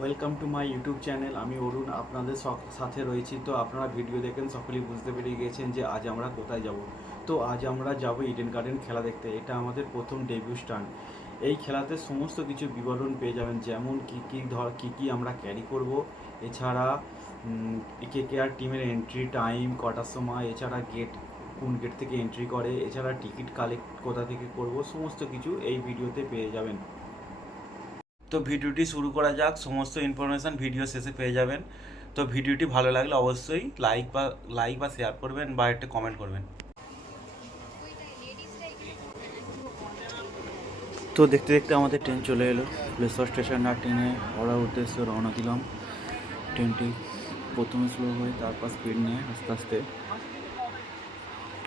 Welcome to my YouTube channel, আমি অরুণ, আপনাদের সাথে রয়েছি। তো আপনারা ভিডিও দেখেন, সকলেই বুঝতে পেরে গিয়েছেন যে আজ আমরা কোথায় যাব। তো আজ আমরা যাব ইডেন গার্ডেন খেলা দেখতে, এটা আমাদের প্রথম ডেবিউ স্টান্ট এই খেলাতে সমস্ত কিছু বিবরণ পেয়ে যাবেন, যেমন কী কী ধর, কী কী আমরা ক্যারি করব। এছাড়া কে কে আর টিমের এন্ট্রি টাইম কটার সময়, এছাড়া গেট কোন গেট থেকে এন্ট্রি করে, এছাড়া টিকিট কালেক্ট কোথা থেকে করব, সমস্ত কিছু এই ভিডিওতে পেয়ে যাবেন। তো ভিডিওটি শুরু করা যাক, সমস্ত ইনফরমেশান ভিডিও শেষে পেয়ে যাবেন। তো ভিডিওটি ভালো লাগলে অবশ্যই লাইক বা লাইক বা শেয়ার করবেন বা একটা কমেন্ট করবেন। তো দেখতে দেখতে আমাদের ট্রেন চলে এলো। প্লেসর স্টেশন আর ট্রেনে পড়ার উদ্দেশ্যে রওনা দিলাম। ট্রেনটি প্রথমে স্লো হয়ে তারপর স্পিড নিয়ে আস্তে আস্তে।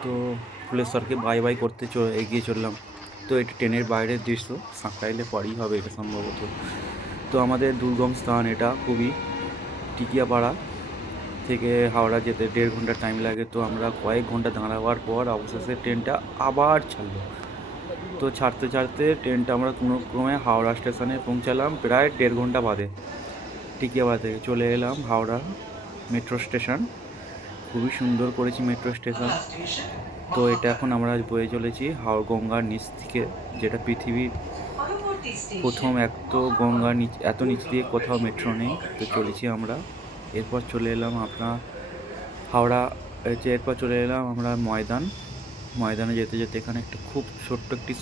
তো প্লেসরকে বাই বাই করতে চ- এগিয়ে চললাম। তো এটি ট্রেনের বাইরের দৃশ্য। সাঁকড়াইলে পরেই হবে এটা সম্ভবত। তো আমাদের দুর্গম স্থান এটা খুবই টিকিয়াপাড়া থেকে হাওড়া যেতে দেড় ঘণ্টা টাইম লাগে। তো আমরা কয়েক ঘণ্টা দাঁড়াবার পর অবশেষে ট্রেনটা আবার ছাড়লো। তো ছাড়তে ছাড়তে ট্রেনটা আমরা কোনো ক্রমে হাওড়া স্টেশনে পৌঁছালাম প্রায় দেড় ঘণ্টা বাদে। টিকিয়াপাড়া থেকে চলে এলাম হাওড়া মেট্রো স্টেশন। খুবই সুন্দর করেছি মেট্রো স্টেশন। তো এটা এখন আমরা বয়ে চলেছি হাওড় গঙ্গার নিচ থেকে, যেটা পৃথিবীর প্রথম এক তো গঙ্গার নিচ, এত নিচ দিয়ে কোথাও মেট্রো নেই, তো চলেছি আমরা। এরপর চলে এলাম আপনার হাওড়া যে এরপর চলে এলাম আমরা ময়দান। ময়দানে যেতে যেতে এখানে একটা খুব ছোট্ট একটি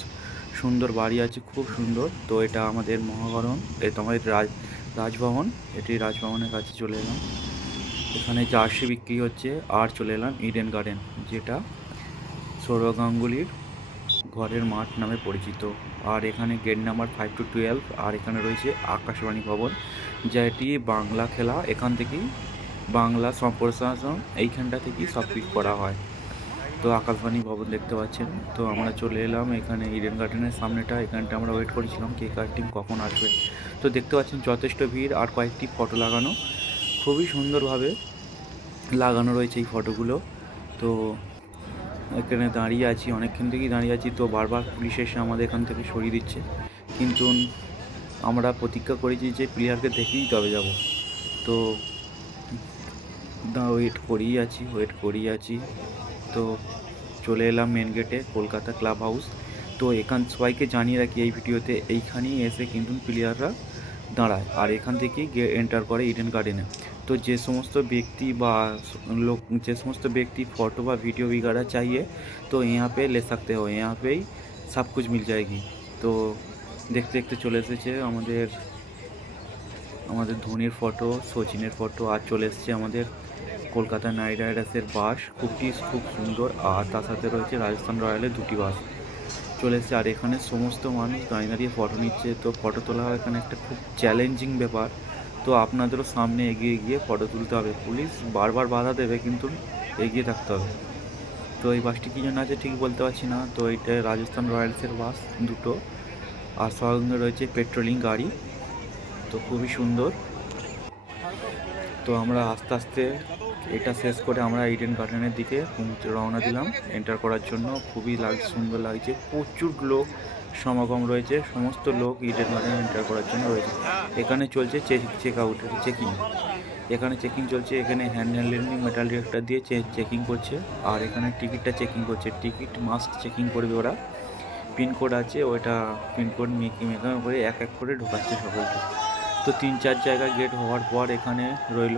সুন্দর বাড়ি আছে, খুব সুন্দর। তো এটা আমাদের মহাকরণ এটা আমাদের রাজ, রাজভবন, এটি রাজভবনের কাছে চলে এলাম। এখানে জার্সি বিক্রি হচ্ছে, আর চলে এলাম ইডেন গার্ডেন, যেটা সৌরভ গাঙ্গুলির ঘরের মাঠ নামে পরিচিত। আর এখানে gate number five to twelve আর এখানে রয়েছে আকাশবাণী ভবন, যেটি বাংলা খেলা। এখান থেকেই বাংলা সম্প্রসারণ, এইখানটা থেকেই সব কিছু করা হয়। তো আকাশবাণী ভবন দেখতে পাচ্ছেন। তো আমরা চলে এলাম এখানে ইডেন গার্ডেনের সামনেটা। এখানটা আমরা ওয়েট করেছিলাম কে কার টিম কখন আসবে। তো দেখতে পাচ্ছেন যথেষ্ট ভিড় আর কয়েকটি ফটো লাগানো। খুবই সুন্দরভাবে লাগানো রয়েছে এই ফটোগুলো তো এখানে দাঁড়িয়ে আছি, অনেকক্ষণ থেকেই দাঁড়িয়ে আছি, তো বারবার পুলিশ এসে আমাদের এখান থেকে সরিয়ে দিচ্ছে। কিন্তু আমরা প্রতীক্ষা করেছি যে প্লেয়ারকে দেখেই তবে যাব। তো ওয়েট করেই আছি ওয়েট করেই আছি। তো চলে এলাম মেন গেটে কলকাতা ক্লাব হাউস তো এখান, সবাইকে জানিয়ে রাখি এই ভিডিওতে, এইখানেই এসে কিন্তু প্লেয়াররা দাঁড়ায়। আর এখান থেকেই এন্টার করে ইডেন গার্ডেনে তো যে সমস্ত ব্যক্তি বা लोग যে সমস্ত ব্যক্তি फोटो বা वीडियो वगैरह चाहिए तो यहाँ पे ले सकते हो यहाँ पे ही सब कुछ मिल जाएगी তো দেখতে দেখতে চলে এসেছে আমাদের আমাদের ধোনির ফটো সচিনের ফটো আর চলে এসেছে আমাদের কলকাতা নাইট রাইডার্সের বাস খুবই খুব সুন্দর আর তার সাথে রয়েছে রাজস্থান রয়্যালের দুটি বাস চলে এসেছে আর এখানে সমস্ত মানুষ দাঁড়িয়ে দাঁড়িয়ে ফটো নিচ্ছে তো ফটো তোলা এখানে একটা খুব চ্যালেঞ্জিং ব্যাপার তো আপনাদেরও সামনে এগিয়ে গিয়ে ফটো তুলতে হবে। পুলিশ বারবার বাধা দেবে কিন্তু এগিয়ে থাকতে হবে। তো এই বাসটি কী জন্য আছে ঠিক বলতে পারছি না। তো এইটা রাজস্থান রয়্যালসের বাস দুটো। আর সঙ্গে রয়েছে পেট্রোলিং গাড়ি। তো খুবই সুন্দর। তো আমরা আস্তে আস্তে এটা শেষ করে আমরা ইডেন গার্ডেনের দিকে রওনা দিলাম। এন্টার করার জন্য খুবই লাগ, সুন্দর লাগছে। প্রচুর লোক সমাগম রয়েছে। সমস্ত লোক ইডেন গার্ডেন এন্টার করার জন্য রয়েছে। এখানে চলছে চেক আউট চেকিং এখানে চেকিং চলছে, এখানে হ্যান্ড হ্যান্ডেলিং মেটাল ডিটেক্টর দিয়ে চেকিং করছে। আর এখানে টিকিটটা চেকিং করছে। টিকিট মাস্ট চেকিং করবে ওরা। পিনকোড আছে ওইটা পিনকোড মেকি মেকা করে এক এক করে ঢোকাচ্ছে সকলকে। তো তিন, চার জায়গা গেট হওয়ার পর এখানে রইল।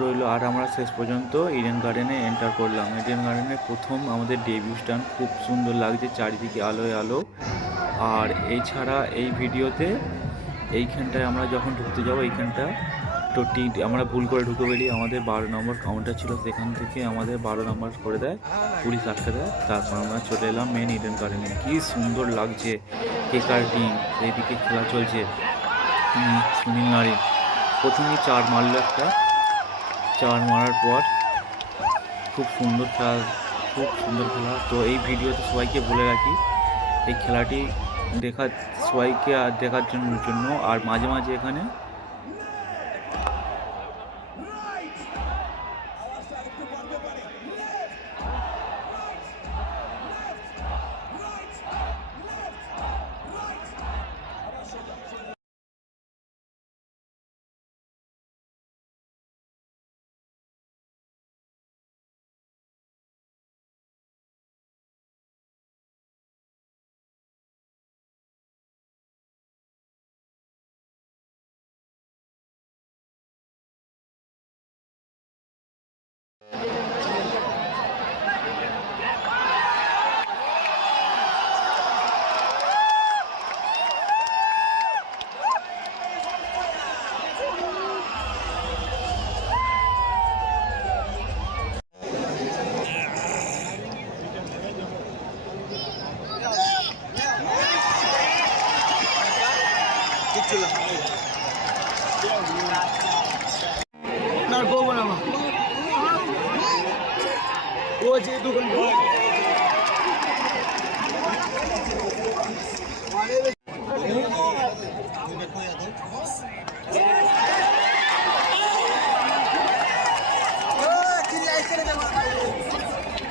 রইল আর আমরা শেষ পর্যন্ত ইডেন গার্ডেনে এন্টার করলাম। ইডেন গার্ডেনে প্রথম আমাদের ডেবিউ স্টান খুব সুন্দর লাগছে চারিদিকে আলোয় আলো। আর এছাড়া এই ভিডিওতে এইখানটায় আমরা যখন ঢুকতে যাব, এইখানটা তো আমরা ভুল করে ঢুকে বেরিয়ে আমাদের বারো নম্বর কাউন্টার ছিল, সেখান থেকে আমাদের বারো নম্বর করে দেয়, পুলিশ আটকে দেয়, তারপর আমরা চলে এলাম মেন ইডেন গার্ডেনে কী সুন্দর লাগছে, কেকার টিম এইদিকে খেলা চলছে। সুনীল নারী প্রথমেই চার মারলো একটা চার মারার পর খুব সুন্দর খেলা, খুব সুন্দর খেলা। তো এই ভিডিওতে সবাইকে বলে রাখি, এই খেলাটি দেখা, সবাইকে আর দেখার জন্য জন্য। আর মাঝে মাঝে এখানে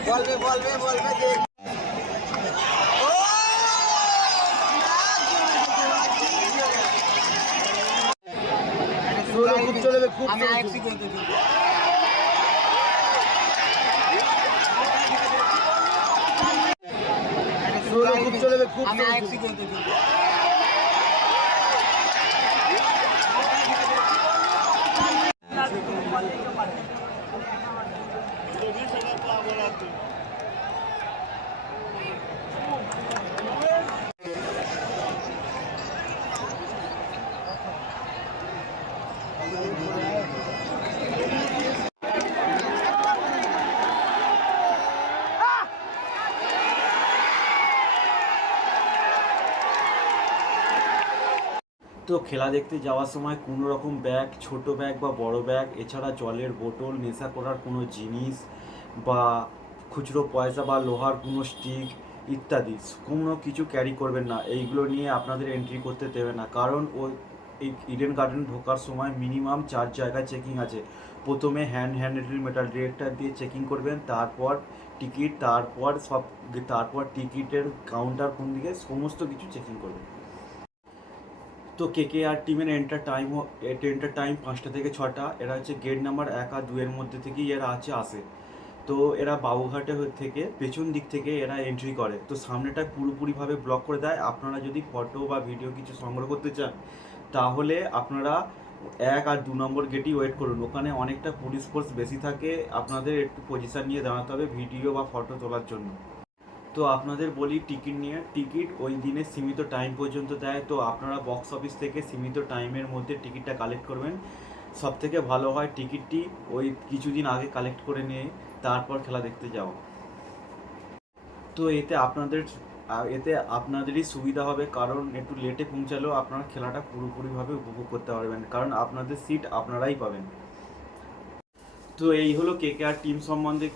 বলবে বলবে বলবে খুব চলবে খুব চলবে খুব তো খেলা দেখতে যাওয়ার সময় কোনো রকম ব্যাগ, ছোট ব্যাগ বা বড় ব্যাগ, এছাড়া জলের বোতল, নেশা করার কোনো জিনিস বা খুচরো পয়সা বা লোহার কোনো স্টিক ইত্যাদি, কোনো কিছু ক্যারি করবেন না। এইগুলো নিয়ে আপনাদের এন্ট্রি করতে দেবে না। কারণ ওই এই ইডেন গার্ডেন ঢোকার সময় মিনিমাম চার জায়গায় চেকিং আছে। প্রথমে হ্যান্ড হ্যান্ডেল মেটাল ডিরেক্টর দিয়ে চেকিং করবেন, তারপর টিকিট তারপর সব, তারপর টিকিটের কাউন্টার কোন দিকে, সমস্ত কিছু চেকিং করবেন। তো কে কে আর টিমের এন্টার টাইম এন্টার টাইম পাঁচটা থেকে ছটা। এরা হচ্ছে গেট নাম্বার এক আর দুয়ের মধ্যে থেকেই এরা আছে, আসে। তো এরা বাবুঘাটে থেকে, পেছন দিক থেকে এরা এন্ট্রি করে। তো সামনেটা পুরোপুরিভাবে ব্লক করে দেয়। আপনারা যদি ফটো বা ভিডিও কিছু সংগ্রহ করতে চান, তাহলে আপনারা এক আর দু নম্বর গেটই ওয়েট করুন। ওখানে অনেকটা পুলিশ ফোর্স বেশি থাকে। আপনাদের একটু পজিশন নিয়ে দাঁড়াতে হবে ভিডিও বা ফটো তোলার জন্য। তো আপনাদের বলি টিকিট নিয়ে টিকিট ওই দিনে সীমিত টাইম পর্যন্ত দেয়। তো আপনারা বক্স অফিস থেকে সীমিত টাইমের মধ্যে টিকিটটা কালেক্ট করবেন। সব থেকে ভালো হয় টিকিটটি ওই কিছুদিন আগে কালেক্ট করে নিয়ে তারপর খেলা দেখতে যাও তো এতে আপনাদের, এতে আপনাদেরই সুবিধা হবে কারণ একটু লেটে পৌঁছালেও আপনারা খেলাটা পুরোপুরিভাবে উপভোগ করতে পারবেন। কারণ আপনাদের সিট আপনারাই পাবেন। তো এই হলো কে কে আর টিম সম্বন্ধে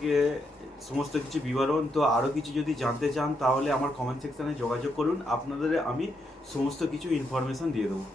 সমস্ত কিছু বিবরণ। তো আরও কিছু যদি জানতে চান, তাহলে আমার কমেন্ট সেকশানে যোগাযোগ করুন। আপনাদের আমি সমস্ত কিছু ইনফরমেশান দিয়ে দেবো।